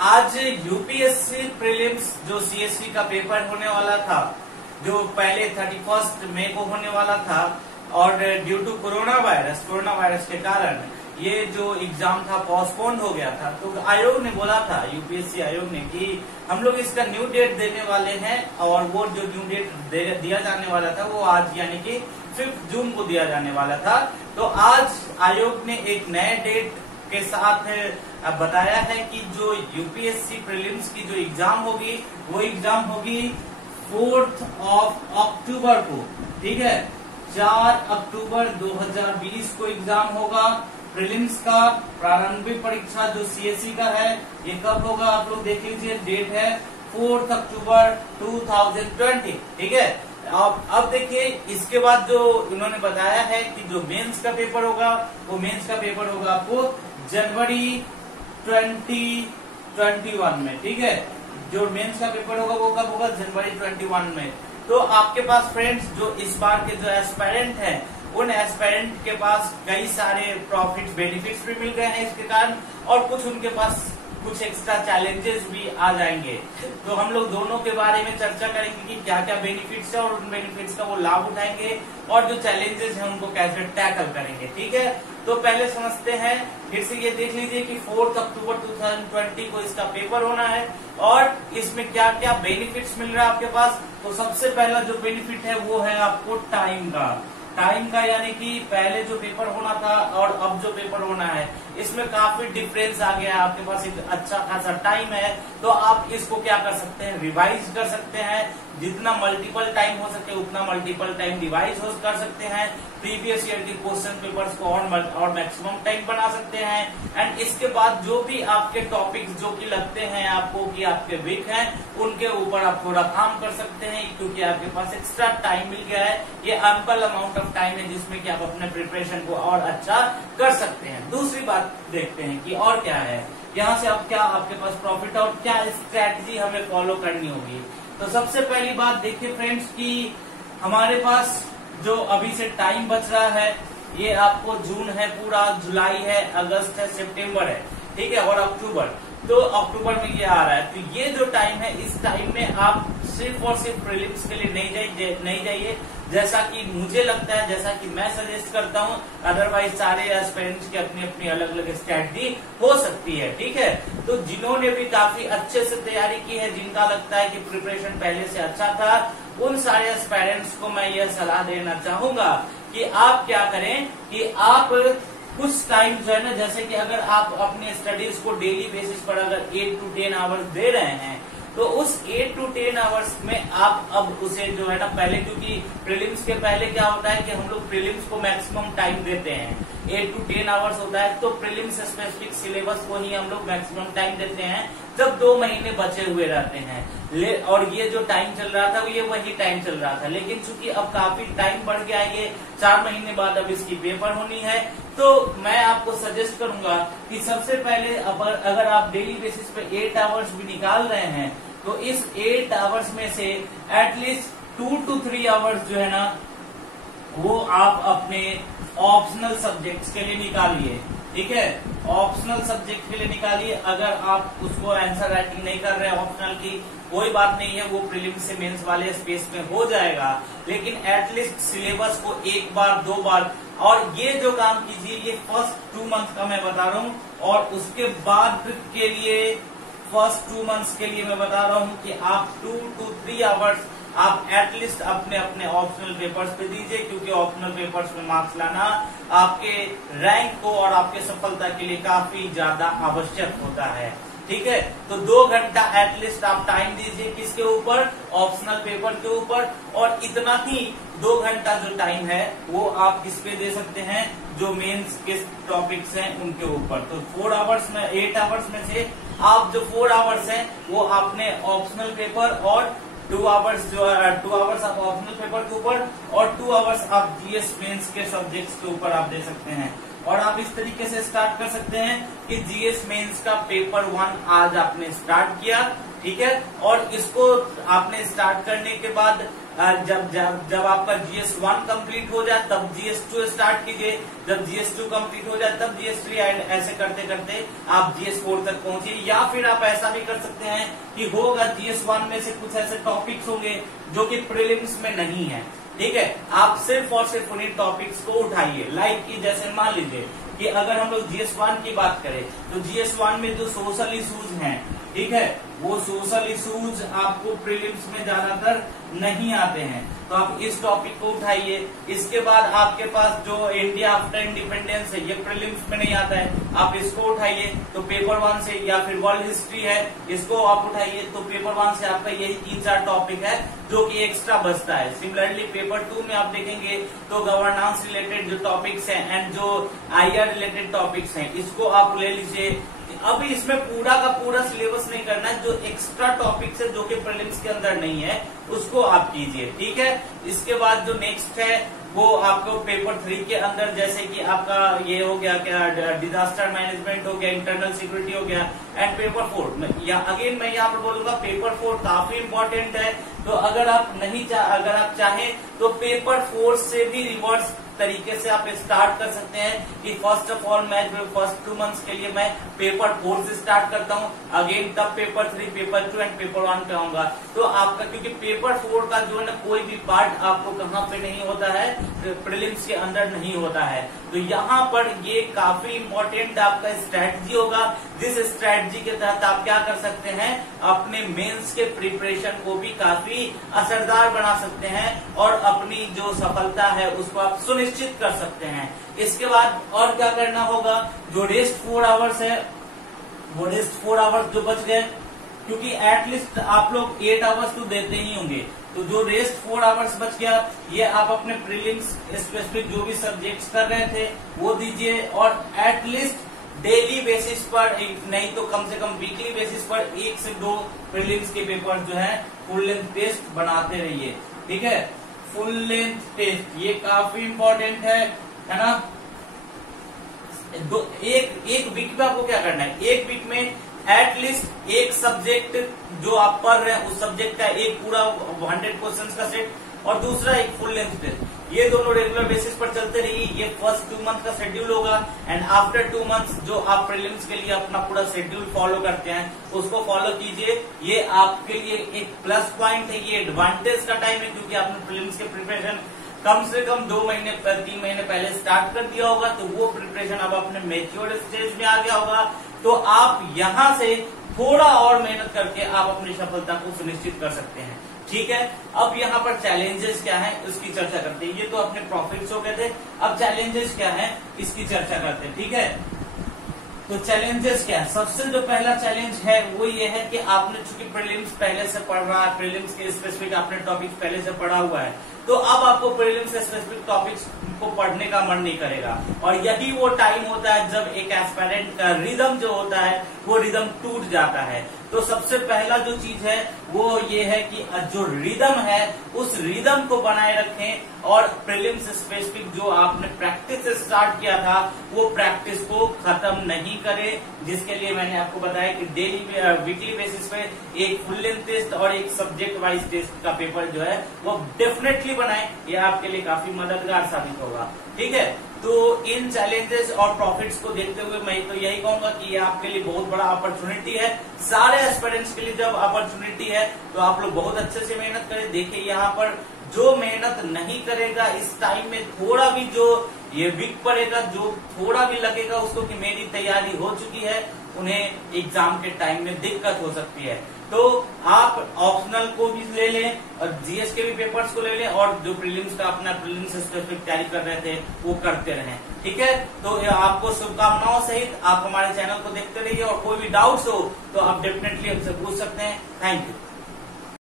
आज UPSC prelims जो CSC का पेपर होने वाला था, जो पहले 31 मई को होने वाला था, और ड्यू टू कोरोना वायरस के कारण ये जो एग्जाम था पोस्टपोन हो गया था। तो आयोग ने बोला था, यूपीएससी आयोग ने, कि हम लोग इसका न्यू डेट देने वाले हैं, और वो जो न्यू डेट दिया जाने वाला था वो आज यानी कि 5 जून को दिया जाने वाला था। तो आज आयोग ने एक नए डेट के साथ बताया है कि जो यूपीएससी प्रीलिम्स की जो एग्जाम होगी वो एग्जाम होगी 4 अक्टूबर को। ठीक है, 4 अक्टूबर 2020 को एग्जाम होगा। प्रीलिम्स का प्रारंभिक परीक्षा जो सीएससी का है ये कब होगा आप लोग देख लीजिए, डेट है 4 अक्टूबर 2020। ठीक है, अब देखिए इसके बाद जो इन्होंने बताया है कि जो मेंस का पेपर होगा वो मेंस का पेपर होगा आपको जनवरी 2021 में। ठीक है, जो मेंस का पेपर होगा वो कब होगा, जनवरी 21 में। तो आपके पास फ्रेंड्स जो इस बार के जो एस्पायरेंट हैं उन एस्पायरेंट के पास कई सारे प्रॉफिट बेनिफिट्स भी मिल गए हैं इसके कारण, और कुछ उनके पास कुछ एक्स्ट्रा चैलेंजेस भी आ जाएंगे। तो हम लोग दोनों के बारे में चर्चा करेंगे कि क्या क्या बेनिफिट्स है और उन बेनिफिट्स का वो लाभ उठाएंगे, और जो चैलेंजेस हैं उनको कैसे टैकल करेंगे। ठीक है, तो पहले समझते हैं, फिर से ये देख लीजिए कि 4 अक्टूबर 2020 को इसका पेपर होना है, और इसमें क्या क्या बेनिफिट्स मिल रहा है आपके पास। तो सबसे पहला जो बेनिफिट है वो है आपको टाइम का, यानी कि पहले जो पेपर होना था और अब जो पेपर होना है इसमें काफी डिफरेंस आ गया है। आपके पास एक अच्छा खासा टाइम है, तो आप इसको क्या कर सकते हैं, रिवाइज कर सकते हैं। जितना मल्टीपल टाइम हो सके उतना मल्टीपल टाइम रिवाइज कर सकते हैं। प्रीवियस ईयर के क्वेश्चन पेपर्स को और मैक्सिमम टाइम बना सकते हैं। एंड इसके बाद जो भी आपके टॉपिक्स जो कि लगते हैं आपको कि आपके वीक हैं उनके ऊपर आप थोड़ा काम कर सकते हैं, क्योंकि आपके पास एक्स्ट्रा टाइम मिल गया है। ये एम्पल अमाउंट ऑफ टाइम है जिसमें कि आप अपने प्रिपरेशन को और अच्छा कर सकते हैं। दूसरी बात देखते हैं कि और क्या है, यहाँ से अब क्या आपके पास प्रॉफिट और क्या स्ट्रैटेजी हमें फॉलो करनी होगी। तो सबसे पहली बात देखिए फ्रेंड्स कि हमारे पास जो अभी से टाइम बच रहा है, ये आपको जून है, पूरा जुलाई है, अगस्त है, सितंबर है, ठीक है, और अक्टूबर। तो अक्टूबर में ये आ रहा है, तो ये जो टाइम है इस टाइम में आप सिर्फ और सिर्फ प्रीलिम्स के लिए नहीं जाइए, जैसा कि मुझे लगता है, जैसा कि मैं सजेस्ट करता हूँ। अदरवाइज सारे एस्पिरेंट्स की अपनी अपनी अलग अलग स्ट्रैटेजी हो सकती है। ठीक है, तो जिन्होंने भी काफी अच्छे से तैयारी की है, जिनका लगता है कि प्रिपरेशन पहले से अच्छा था, उन सारे एस्पिरेंट्स को मैं यह सलाह देना चाहूंगा कि आप क्या करें कि आप कुछ टाइम जो है ना, जैसे कि अगर आप अपने स्टडीज को डेली बेसिस पर अगर 8 to 10 आवर्स दे रहे हैं, तो उस 8 to 10 आवर्स में आप अब उसे जो है ना, पहले क्योंकि प्रीलिम्स के पहले क्या होता है कि हम लोग प्रीलिम्स को मैक्सिमम टाइम देते हैं, 8 to 10 आवर्स होता है, तो प्रीलिम्स स्पेसिफिक सिलेबस को ही हम लोग मैक्सिमम टाइम देते हैं जब 2 महीने बचे हुए रहते हैं। और ये जो टाइम चल रहा था ये वही टाइम चल रहा था, लेकिन चूंकि अब काफी टाइम बढ़ गया है, ये 4 महीने बाद अब इसकी पेपर होनी है, तो मैं आपको सजेस्ट करूंगा कि सबसे पहले अगर आप डेली बेसिस पे 8 आवर्स भी निकाल रहे हैं, तो इस 8 आवर्स में से एटलीस्ट 2 to 3 आवर्स जो है ना, वो आप अपने ऑप्शनल सब्जेक्ट्स के लिए निकालिए। ठीक है, ऑप्शनल सब्जेक्ट के लिए निकालिए। अगर आप उसको आंसर राइटिंग नहीं कर रहे हैं ऑप्शनल की, कोई बात नहीं है, वो प्रीलिम्स से मेंस वाले स्पेस में हो जाएगा, लेकिन एटलीस्ट सिलेबस को 1 बार 2 बार, और ये जो काम कीजिए ये फर्स्ट 2 मंथ का मैं बता रहा हूँ, और उसके बाद के लिए फर्स्ट 2 मंथ्स के लिए मैं बता रहा हूँ कि आप 2 to 3 आवर्स आप एटलीस्ट अपने अपने ऑप्शनल पेपर्स पे दीजिए, क्योंकि ऑप्शनल पेपर्स में मार्क्स लाना आपके रैंक को और आपके सफलता के लिए काफी ज्यादा आवश्यक होता है। ठीक है, तो 2 घंटा एटलीस्ट आप टाइम दीजिए किसके ऊपर, ऑप्शनल पेपर के ऊपर, और इतना ही 2 घंटा जो टाइम है वो आप किस पे दे सकते हैं, जो मेंस के टॉपिक्स हैं उनके ऊपर। तो 8 आवर्स में से आप जो 4 आवर्स हैं वो आपने ऑप्शनल पेपर, और 2 आवर्स आप ऑप्शनल पेपर के ऊपर, और 2 आवर्स आप जीएस मेंस के सब्जेक्ट्स के ऊपर आप दे सकते हैं। और आप इस तरीके से स्टार्ट कर सकते हैं कि जीएस मेंस का पेपर 1 आज आपने स्टार्ट किया, ठीक है, और इसको आपने स्टार्ट करने के बाद जब आपका GS1 कंप्लीट हो जाए तब GS2 स्टार्ट कीजिए, जब GS2 कंप्लीट हो जाए तब GS3, एंड ऐसे करते करते आप GS4 तक पहुंचिए। या फिर आप ऐसा भी कर सकते हैं कि होगा GS1 में से कुछ ऐसे टॉपिक्स होंगे जो कि प्रीलिम्स में नहीं है, ठीक है, आप सिर्फ और सिर्फ उन्हीं टॉपिक्स को उठाइए। लाइक कि जैसे मान लीजिए कि अगर हम लोग GS1 की बात करें तो GS1 में जो सोशल इश्यूज हैं, ठीक है, वो सोशल इश्यूज आपको प्रीलिम्स में ज्यादातर नहीं आते हैं, तो आप इस टॉपिक को उठाइए। इसके बाद आपके पास जो इंडिया आफ्टर इंडिपेंडेंस है, ये प्रीलिम्स में नहीं आता है, आप इसको उठाइए तो पेपर 1 से, या फिर वर्ल्ड हिस्ट्री है, इसको आप उठाइए तो पेपर 1 से आपका यही 3-4 टॉपिक है जो कि एक्स्ट्रा बचता है। सिमिलरली पेपर 2 में आप देखेंगे तो गवर्नेंस रिलेटेड जो टॉपिक्स हैं एंड जो IR रिलेटेड टॉपिक्स हैं, इसको आप ले लीजिए। अभी इसमें पूरा का पूरा सिलेबस नहीं करना है, जो एक्स्ट्रा टॉपिक्स है जो कि प्रीलिम्स के अंदर नहीं है उसको आप कीजिए, ठीक है। इसके बाद जो नेक्स्ट है वो आपको पेपर 3 के अंदर, जैसे कि आपका ये हो गया क्या, डिजास्टर मैनेजमेंट हो गया, इंटरनल सिक्योरिटी हो गया, एंड पेपर 4 या अगेन मैं यहाँ पर बोलूंगा पेपर 4 काफी इंपॉर्टेंट है। तो अगर आप चाहें तो पेपर 4 से भी रिवर्स तरीके से आप स्टार्ट कर सकते हैं कि फर्स्ट ऑफ ऑल मैं फर्स्ट 2 मंथ्स के लिए मैं पेपर 4 से स्टार्ट करता हूं, अगेन तब पेपर 3, पेपर 2 एंड पेपर 1 पे आऊंगा। तो आपका क्योंकि पेपर 4 का जो है ना कोई भी पार्ट आपको कहाँ पे नहीं होता है, प्रीलिम्स के अंदर नहीं होता है, तो यहाँ पर ये काफी इंपॉर्टेंट आपका स्ट्रेटजी होगा, जिस स्ट्रेटजी के तहत आप क्या कर सकते हैं, अपने मेंस के प्रिपरेशन को भी काफी असरदार बना सकते हैं और अपनी जो सफलता है उसको आप सुनिश्चित कर सकते हैं। इसके बाद और क्या करना होगा, जो रेस्ट 4 आवर्स है, वो रेस्ट 4 आवर्स जो बच गए, क्योंकि एटलीस्ट आप लोग 8 आवर्स तो देते ही होंगे, तो जो रेस्ट 4 आवर्स बच गया ये आप अपने प्रीलिम्स स्पेसिफिक जो भी सब्जेक्ट्स कर रहे थे वो दीजिए, और एटलीस्ट डेली बेसिस पर, नहीं तो कम से कम वीकली बेसिस पर 1 से 2 प्रीलिम्स के पेपर जो है फुल लेंथ टेस्ट बनाते रहिए, ठीक है। फुल लेंथ टेस्ट ये काफी इंपॉर्टेंट है ना। एक वीक में आपको क्या करना है, एक वीक में एटलीस्ट एक सब्जेक्ट जो आप पढ़ रहे हैं उस सब्जेक्ट का एक पूरा 100 क्वेश्चंस का सेट, और दूसरा एक फुल लेंथ टेस्ट, ये दोनों रेगुलर बेसिस पर चलते रहिए। ये फर्स्ट 2 मंथ का शेड्यूल होगा, एंड आफ्टर 2 मंथ्स जो आप प्रीलिम्स के लिए अपना पूरा शेड्यूल फॉलो करते हैं उसको फॉलो कीजिए। ये आपके लिए एक प्लस पॉइंट है, ये एडवांटेज का टाइम है, क्योंकि आपने प्रीलिम्स के प्रिपरेशन कम से कम 2 महीने 3 महीने पहले स्टार्ट कर दिया होगा, तो वो प्रिपरेशन अब अपने मैच्योर स्टेज में आ गया होगा। तो आप यहाँ से थोड़ा और मेहनत करके आप अपनी सफलता को सुनिश्चित कर सकते हैं, ठीक है। अब यहाँ पर चैलेंजेस क्या है उसकी चर्चा करते हैं। ये तो अपने प्रॉफिट्स हो गए थे, अब चैलेंजेस क्या है इसकी चर्चा करते हैं, ठीक है। तो चैलेंजेस क्या है, सबसे जो पहला चैलेंज है वो ये है कि आपने चूंकि प्रीलिम्स पहले से पढ़ रहा है, प्रीलिम्स के स्पेसिफिक आपने टॉपिक्स पहले से पढ़ा हुआ है, तो अब आपको प्रीलिम्स से स्पेसिफिक टॉपिक्स को पढ़ने का मन नहीं करेगा, और यही वो टाइम होता है जब एक एस्पायरेंट का रिदम जो होता है वो रिदम टूट जाता है। तो सबसे पहला जो चीज है वो ये है कि जो रिदम है उस रिदम को बनाए रखें, और प्रीलिम्स स्पेसिफिक जो आपने प्रैक्टिस से स्टार्ट किया था वो प्रैक्टिस को खत्म नहीं करें, जिसके लिए मैंने आपको बताया कि डेली वीकली बेसिस पे एक फुल लेंथ टेस्ट और एक सब्जेक्ट वाइज टेस्ट का पेपर जो है वो डेफिनेटली बनाएं, ये आपके लिए काफी मददगार साबित होगा, ठीक है। तो इन चैलेंजेस और प्रॉफिट्स को देखते हुए मैं तो यही कहूंगा कि ये आपके लिए बहुत बड़ा अपॉर्चुनिटी है, सारे एस्पिरेंट्स के लिए जब अपॉर्चुनिटी है तो आप लोग बहुत अच्छे से मेहनत करें। देखिए यहाँ पर जो मेहनत नहीं करेगा इस टाइम में, थोड़ा भी जो ये वीक पड़ेगा, जो थोड़ा भी लगेगा उसको कि मेरी तैयारी हो चुकी है, उन्हें एग्जाम के टाइम में दिक्कत हो सकती है। तो आप ऑप्शनल को भी ले लें और जीएस के भी पेपर्स को ले लें, और जो प्रीलिम्स का अपना प्रीलिम्स स्पेसिफिक तैयारी कर रहे थे वो करते रहें, ठीक है। तो आपको शुभकामनाओं सहित आप हमारे चैनल को देखते रहिए, और कोई भी डाउट्स हो तो आप डेफिनेटली हमसे पूछ सकते हैं। Thank you.